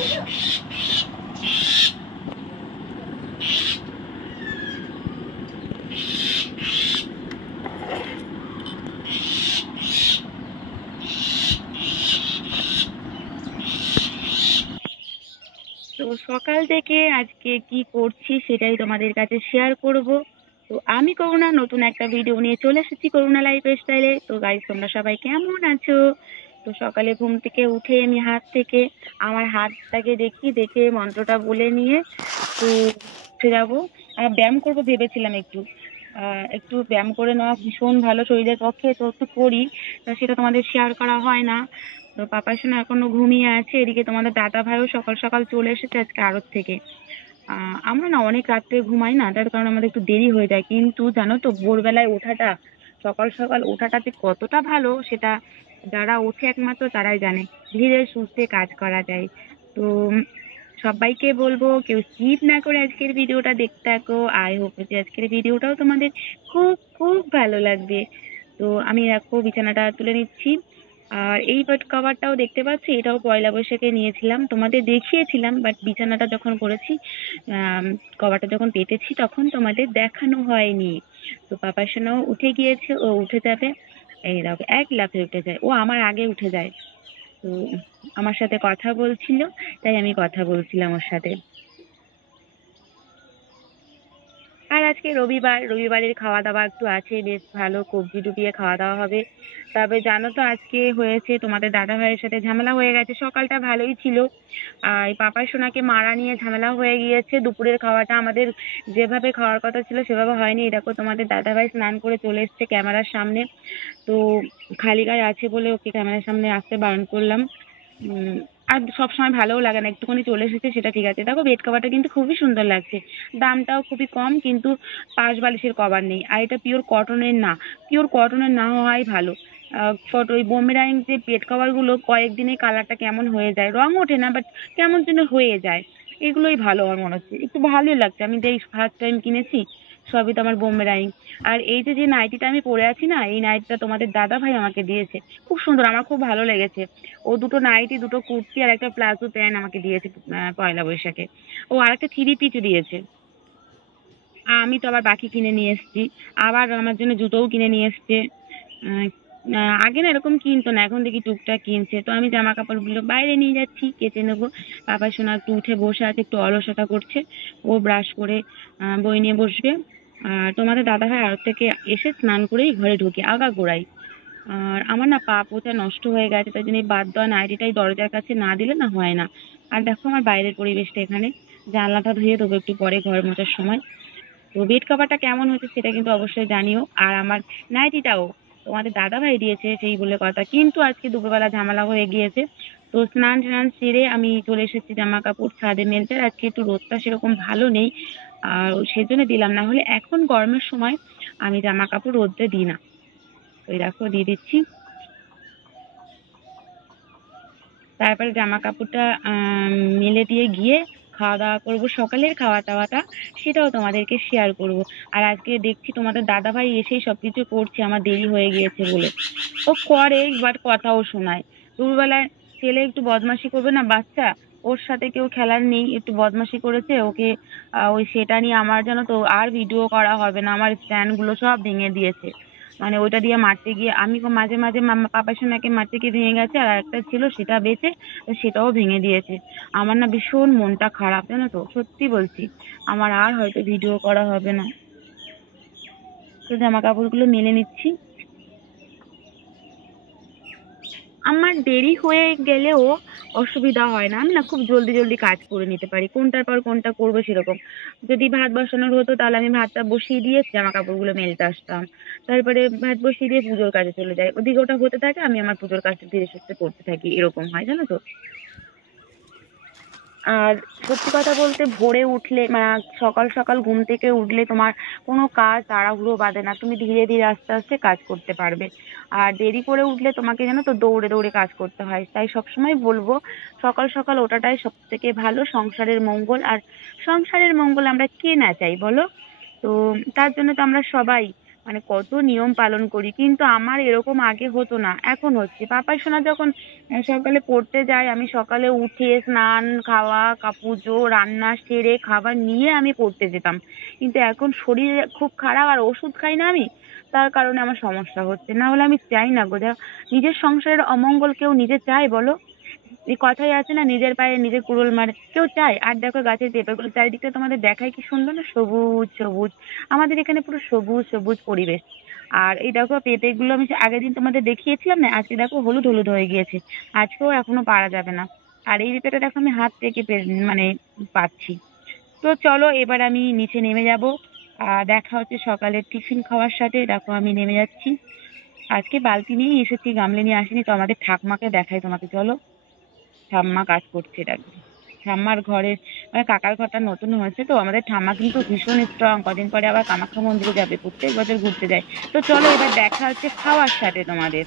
তো সকাল থেকে আজকে কি করছি সেটাই তোমাদের কাছে শেয়ার করব। তো আমি করুণা নতুন একটা ভিডিও নিয়ে চলে এসেছি করুণা লাইফ স্টাইলে। তো গাইস, তোমরা সবাই কেমন আছো? তো সকালে ঘুম থেকে উঠে আমি আমার হাতটাকে দেখে মন্ত্রটা বলে নিয়ে তো উঠে যাবো। ব্যায়াম করবো ভেবেছিলাম একটু ব্যায়াম করে নেওয়া ভীষণ ভালো শরীরের পক্ষে, তো একটু করি। তা সেটা তোমাদের শেয়ার করা হয় না। তো পাপার শোনা এখনো ঘুমিয়ে আছে, এদিকে তোমাদের দাদা ভাইও সকাল সকাল চলে এসেছে আজকে আড়ত থেকে। আমরা না অনেক রাত্রে ঘুমাই না, তার কারণে আমাদের একটু দেরি হয়ে যায়। কিন্তু জানো তো, ভোরবেলায় ওঠাটা, সকাল সকাল ওঠাটা যে কতটা ভালো সেটা যারা ওঠে একমাত্র তারাই জানে। ধীরে সুস্থে কাজ করা যায়। তো সবাইকে বলবো কেউ স্কিপ না করে আজকের ভিডিওটা দেখতে থাকো। আই হোপ যে আজকের ভিডিওটাও তোমাদের খুব খুব ভালো লাগবে। তো আমি দেখো বিছানাটা তুলে নিচ্ছি। আর এই বেড কভারটাও দেখতে পাচ্ছি, এটাও পয়লা বৈশাখে নিয়েছিলাম, তোমাদের দেখিয়েছিলাম, বাট বিছানাটা যখন করেছি, কভারটা যখন পেতেছি তখন তোমাদের দেখানো হয়নি। তো পাপার সোনাও উঠে গিয়েছে, ও উঠে যাবে। এই দেখো এক লাফে উঠে যায়, ও আমার আগে উঠে যায়। তো আমার সাথে কথা বলছিল, তাই আমি কথা বলছিলাম ওর সাথে। আর আজকে রবিবারের খাওয়া দাওয়া একটু আছে, বেশ ভালো কবজি ডুবিয়ে খাওয়া দাওয়া হবে। তবে জানো তো আজকে হয়েছে, তোমাদের দাদা ভাইয়ের সাথে ঝামেলা হয়ে গেছে। সকালটা ভালোই ছিল, আর এই পাপাই সোনাকে মারা নিয়ে ঝামেলা হয়ে গিয়েছে। দুপুরের খাওয়াটা আমাদের যেভাবে খাওয়ার কথা ছিল সেভাবে হয়নি। দেখো তোমাদের দাদা ভাই স্নান করে চলে এসেছে ক্যামেরার সামনে। তো খালি গায়ে আছে বলে ওকে ক্যামেরার সামনে আসতে বারণ করলাম। আর সবসময় ভালোও লাগে না, একটুখানি চলে এসেছে সেটা ঠিক আছে। দেখো বেড কভারটা কিন্তু খুবই সুন্দর লাগছে, দামটাও খুবই কম, কিন্তু পাশ বালিশের কভার নেই। আর এটা পিওর কটনের না, পিওর কটনের না হওয়াই ভালো। ওই বোমেরাইং যে বেড কভার গুলো কয়েকদিনে কালারটা কেমন হয়ে যায়, রং ওঠে না বাট কেমন যেন হয়ে যায়। এগুলোই ভালো আমার মনে হচ্ছে, একটু ভালোই লাগছে। আমি যেই ফার্স্ট টাইম কিনেছি, সবই তো আমার বোমেরাইং। আর এই যে যে নাইটিটা আমি পরে আছি না, এই নাইটিটা তোমাদের দাদা ভাই আমাকে দিয়েছে, খুব সুন্দর, আমার খুব ভালো লেগেছে। ও দুটো নাইটি, দুটো কুর্তি আর একটা প্লাজো প্যান্ট আমাকে দিয়েছে পয়লা বৈশাখে। ও আর একটা থ্রি পিসও দিয়েছে। আমি তো আবার বাকি কিনে নিয়ে এসেছি, আবার আমার জন্য জুতোও কিনে নিয়ে এসছে। আহ, আগে না এরকম কিনতো না, এখন দেখি টুকটাক কিনছে। তো আমি জামা কাপড়গুলো বাইরে নিয়ে যাচ্ছি, কেচে নেবো। বাবা সোনা একটু উঠে বসে আছে, একটু অলসতা করছে। ও ব্রাশ করে বই নিয়ে বসবে। আর তোমাদের দাদা ভাই আড়ত থেকে এসে স্নান করেই ঘরে ঢুকে আগাগোড়াই। আর আমার না পা পোছা নষ্ট হয়ে গেছে, তাই জন্য এই বাদ দেওয়া নাইটিটাই দরজার কাছে না দিলে না হয় না। আর দেখো আমার বাইরের পরিবেশটা এখানে, জানলাটা ধুয়ে দেবো একটু পরে ঘর মোছার সময়। তো বেড কভারটা কেমন হয়েছে সেটা কিন্তু অবশ্যই জানিও। আর আমার নাইটিটাও তোমাদের দাদা ভাই দিয়েছে সেই বলে কথা, কিন্তু আজকে দুপুরবেলা ঝামেলা হয়ে গিয়েছে। তো স্নান টান সেরে আমি চলে এসেছি জামা কাপড় ছাদে মেলতে। আজকে একটু রোদটা সেরকম ভালো নেই, আর সেজন্য দিলাম, না হলে এখন গরমের সময় আমি জামা কাপড় রোদে দিই না। ওই দেখো দিয়ে দিচ্ছি। তারপরে জামা কাপড়টা মেলে দিয়ে গিয়ে খাওয়া দাওয়া করবো, সকালের খাওয়া দাওয়াটা সেটাও তোমাদেরকে শেয়ার করব। আর আজকে দেখছি তোমাদের দাদা ভাই এসেই সবকিছু করছে, আমার দেরি হয়ে গিয়েছে বলে। ও করে বাট কথাও শোনায়। দুপুরবেলায় ছেলে একটু বদমাশি করবে না, বাচ্চা, ওর সাথে কেউ খেলার নেই, একটু বদমাশি করেছে ওকে। ওই সেটা নিয়ে আমার জানো তো আর ভিডিও করা হবে না, আমার স্ট্যান্ড গুলো সব ভেঙে দিয়েছে। মানে ওইটা দিয়ে মারতে গিয়ে আমি মাঝে মাঝে মামা পাপার সোনাকে মারতে গিয়ে ভেঙে গেছে, আর একটা ছিল সেটা বেঁচে, তো সেটাও ভেঙে দিয়েছে। আমার না ভীষণ মনটা খারাপ, জানো তো, সত্যি বলছি। আমার আর হয়তো ভিডিও করা হবে না। তো জামা কাপড়গুলো মেলে নিচ্ছি। আমার দেরি হয়ে গেলেও অসুবিধা হয় না, আমি না খুব জলদি জলদি কাজ করে নিতে পারি, কোনটার পর কোনটা করবো সেরকম। যদি ভাত বসানোর হতো তাহলে আমি ভাতটা বসিয়ে দিয়ে জামা কাপড়গুলো মেলতে আসতাম, তারপরে ভাত বসিয়ে দিয়ে পুজোর কাজে চলে যাই, ওদিকে ওটা হতে থাকে, আমি আমার পুজোর কাজটা ধীরে সুস্থে করতে থাকি, এরকম হয় জানো তো। আর সত্যি কথা বলতে ভোরে উঠলে সকাল সকাল ঘুম থেকে উঠলে তোমার কোনো কাজ তাড়াহুড়ো বাঁধে না, তুমি ধীরে ধীরে আস্তে আস্তে কাজ করতে পারবে। আর দেরি করে উঠলে তোমাকে জানো তো দৌড়ে দৌড়ে কাজ করতে হয়। তাই সবসময় বলবো সকাল সকাল ওঠাটাই সব থেকে ভালো, সংসারের মঙ্গল। আর সংসারের মঙ্গল আমরা কে না চাই বলো? তো তার জন্য তো আমরা সবাই মানে কত নিয়ম পালন করি, কিন্তু আমার এরকম আগে হতো না, এখন হচ্ছে। পাপাই সোনা যখন সকালে পড়তে যায়, আমি সকালে উঠে স্নান, খাওয়া, পুজো, রান্না সেরে খাবার নিয়ে আমি পড়তে যেতাম। কিন্তু এখন শরীর খুব খারাপ আর ওষুধ খাই না আমি, তার কারণে আমার সমস্যা হচ্ছে। না হলে আমি চাই না গো, নিজের সংসারের অমঙ্গল কেউ নিজে চায় বলো? এই কথাই আছে না, নিজের পায়ে নিজে কুড়ুল মারে, কেউ চায়? আর দেখো গাছের পেঁপেগুলো চারিদিকটা তোমাদের দেখায় কি সুন্দর না, সবুজ সবুজ। আমাদের এখানে পুরো সবুজ সবুজ পরিবেশ। আর এই দেখো পেঁপেগুলো আমি আগের দিন তোমাদের দেখিয়েছিলাম না, আজকে দেখো হলুদ হলুদ হয়ে গিয়েছে। আজকেও এখনো পারা যাবে না। আর এই পেঁপেটা দেখো আমি হাত থেকে মানে পাচ্ছি। তো চলো এবার আমি নিচে নেমে যাব। দেখা হচ্ছে সকালের টিফিন খাওয়ার সাথে। দেখো আমি নেমে যাচ্ছি। আজকে বালতি নিয়েই এসেছি, গামলা নিয়ে আসিনি। তো আমাদের ঠাকমাকে দেখাই তোমাকে, চলো। ঠাম্মা কাজ করছে, দেখো। ঠাম্মার ঘরে মানে কাকার ঘরটা নতুন হয়েছে, তো আমাদের ঠাম্মা কিন্তু ভীষণ স্ট্রং। কদিন পরে আবার কামাখ্যা মন্দিরে যাবে, প্রত্যেক বছর ঘুরতে যায়। তো চলো এবার দেখা হচ্ছে খাওয়ার সাথে তোমাদের।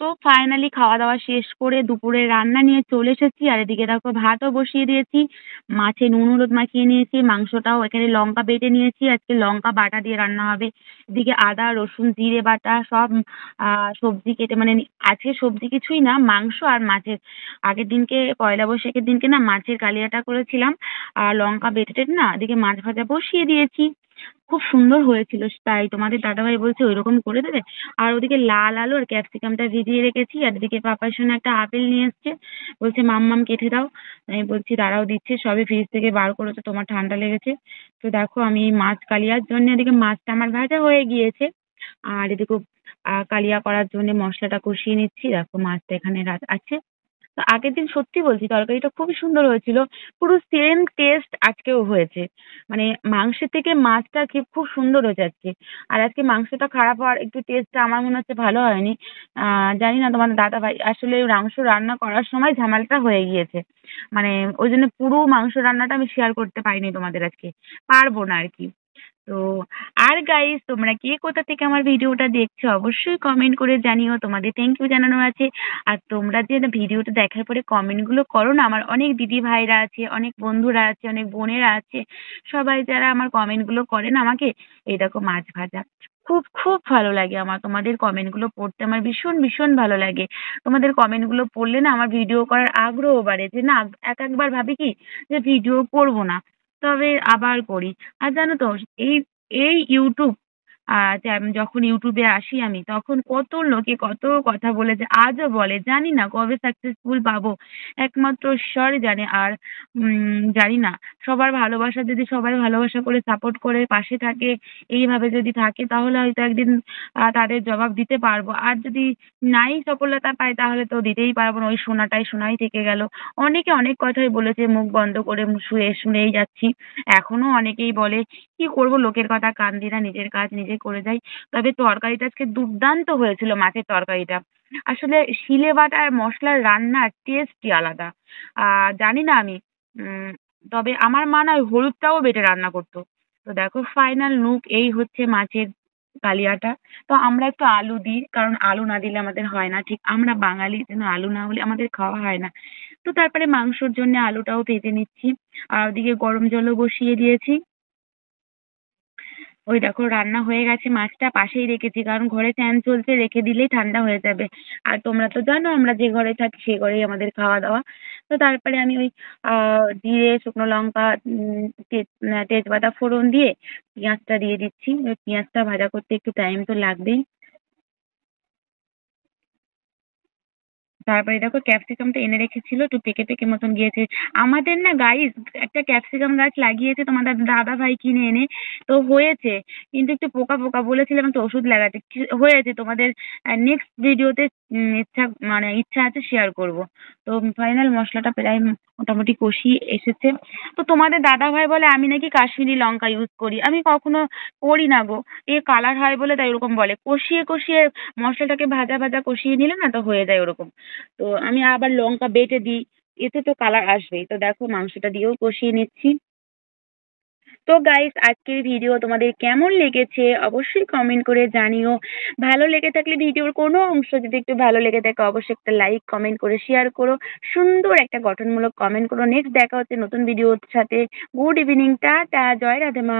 তো ফাইনালি খাওয়া দাওয়া শেষ করে দুপুরে রান্না নিয়ে চলে এসেছি। আর এদিকে দেখো ভাতও বসিয়ে দিয়েছি, মাছে নুন হলুদ মাখিয়ে নিয়েছি, মাংসটাও এখানে লঙ্কা বেটে নিয়েছি, আজকে লঙ্কা বাটা দিয়ে রান্না হবে। এদিকে আদা রসুন জিরে বাটা সব সবজি কেটে মানে আজকে সবজি কিছুই না, মাংস আর মাছের। আগের দিনকে পয়লা বৈশাখের দিনকে না মাছের কালিয়াটা করেছিলাম, আর লঙ্কা বেটে টেটে না এদিকে মাছ ভাজা বসিয়ে দিয়েছি। খুব সুন্দর হয়েছিল, তাই তোমাদের দাদাভাই বলছে ওইরকম করে দেবে। আর ওদিকে লাল আলু আর ক্যাপসিকামটা ভিজিয়ে রেখেছি। আর এদিকে পাপার জন্য একটা আপেল নিয়ে এসছে, বলছে মাম্মাম কেটে দাও। আমি বলছি দাঁড়াও দিচ্ছে, সবে ফ্রিজ থেকে বার করেছো, তোমার ঠান্ডা লেগেছে। তো দেখো আমি এই মাছ কালিয়ার জন্য এদিকে মাছটা আমার ভাজা হয়ে গিয়েছে। আর এদিকে কালিয়া করার জন্য মশলাটা কষিয়ে নিচ্ছি। দেখো মাছটা এখানে আছে। তো আগের দিন সত্যি বলছি তরকারিটা খুবই সুন্দর হয়েছিল, পুরো সেম টেস্ট আজকেও হয়েছে। মানে মাংসের থেকে মাছটা কি খুব সুন্দর হয়েছে আজকে। আর আজকে মাংসটা খারাপ হওয়ার একটু টেস্টটা আমার মনে হচ্ছে ভালো হয়নি। জানি না, তোমাদের দাদা ভাই আসলে মাংস রান্না করার সময় ঝামেলাটা হয়ে গিয়েছে। মানে ওই জন্য পুরো মাংস রান্নাটা আমি শেয়ার করতে পারিনি তোমাদের আজকে, পারবো না আর কি। তো আর গাইস, তোমরা কে কোথা থেকে আমার ভিডিওটা দেখছো অবশ্যই কমেন্ট করে জানিও, তোমাদের থ্যাংক ইউ জানানো আছে। আর তোমরা যে ভিডিওটা দেখার পরে কমেন্ট গুলো করো না, আমার অনেক দিদি ভাইরা আছে, অনেক বন্ধুরা আছে, অনেক বোনেরা আছে, সবাই যারা আমার কমেন্ট গুলো করে না আমাকে, এই দেখো মাছ ভাজা, খুব খুব ভালো লাগে আমার তোমাদের কমেন্ট গুলো পড়তে, আমার ভীষণ ভীষণ ভালো লাগে। তোমাদের কমেন্ট গুলো পড়লে না আমার ভিডিও করার আগ্রহ বাড়ে, যে না একবার ভাবি কি যে ভিডিও করবো না, তবে আবার করি। আর জানো তো, এই এই ইউটিউব, যখন ইউটিউবে আসি আমি, তখন কত লোকে কত কথা বলে, যে আজও বলে, জানি না কবে সাকসেসফুল পাবো, একমাত্র ঈশ্বরই জানে। আর জানি না, সবার ভালোবাসা, যদি সবাই ভালোবাসা করে সাপোর্ট করে পাশে থাকে, এইভাবে যদি থাকে, তাহলে হয়তো একদিন তাদের জবাব দিতে পারবো। আর যদি নাই সফলতা পাই, তাহলে তো দিতেই পারবো না, ওই শোনাটাই শোনাই থেকে গেল। অনেকে অনেক কথাই বলেছে, মুখ বন্ধ করে শুয়ে শুনেই যাচ্ছি। এখনো অনেকেই বলে, কি করব, লোকের কথা কান দিই না, নিজের কাজ নিজে করে যাই। তবে তরকারিটা আজকে দুর্দান্ত হয়েছিল, মাছের তরকারিটা। আসলে শিলে বাটা আর মশলার রান্নার টেস্টই আলাদা। জানি না আমি, তবে আমার মা না ওই হলুদটাও বেটে রান্না করতো। তো দেখো, ফাইনাল লুক এই হচ্ছে মাছের কালিয়াটা। তো আমরা একটু আলু দিই, কারণ আলু না দিলে আমাদের হয় না, ঠিক আমরা বাঙালি, যেন আলু না হলে আমাদের খাওয়া হয় না। তো তারপরে মাংসর জন্য আলুটাও ভেজে নিচ্ছি, আর ওদিকে গরম জলও বসিয়ে দিয়েছি। ওই দেখো রান্না হয়ে গেছে, মাছটা পাশেই রেখেছি, কারণ ঘরে ফ্যান চলছে, রেখে দিলেই ঠান্ডা হয়ে যাবে। আর তোমরা তো জানো আমরা যে ঘরে থাকি সেই ঘরেই আমাদের খাওয়া দাওয়া। তো তারপরে আমি ওই জিরে, শুকনো লঙ্কা, তেজপাতা ফোড়ন দিয়ে পেঁয়াজটা দিয়ে দিচ্ছি। ওই পেঁয়াজটা ভাজা করতে একটু টাইম তো লাগবেই। তারপরে দেখো ক্যাপসিকামটা এনে রেখেছিল, একটু পেকে পেকে মতন গিয়েছে। আমাদের না গাইস একটা ক্যাপসিকাম গাছ লাগিয়েছে তোমাদের দাদা ভাই কিনে এনে, তো হয়েছে, কিন্তু একটু পোকা পোকা, বলেছিলাম তো ওষুধ লাগাতে, হয়েছে। তোমাদের নেক্সট ভিডিওতে ইচ্ছা আছে শেয়ার করব। তো ফাইনাল মশলাটা প্রায় মোটামুটি কষিয়ে এসেছে। তো তোমাদের দাদা ভাই বলে আমি নাকি কাশ্মীরি লঙ্কা ইউজ করি, আমি কখনো করি না গো। এ কালার হয় বলে তাই ওরকম বলে, কষিয়ে কষিয়ে মশলাটাকে ভাজা ভাজা কষিয়ে নিলে না, তো হয়ে যায় ওরকম। তো আমি আবার লঙ্কা বেটে দিই, এতে তো কালার আসবেই। তো দেখো মাংসটা দিয়েও কষিয়ে নিচ্ছি। তো গাইস, আজকের ভিডিও তোমাদের কেমন লেগেছে অবশ্যই কমেন্ট করে জানিও। ভালো লেগে থাকলে ভিডিওর কোনো অংশ যদি একটু ভালো লেগে থাকে, অবশ্যই একটা লাইক কমেন্ট করে শেয়ার করো, সুন্দর একটা গঠনমূলক কমেন্ট করো। নেক্সট দেখা হচ্ছে নতুন ভিডিওর সাথে। গুড ইভিনিং, টাটা, জয় রাধে মা।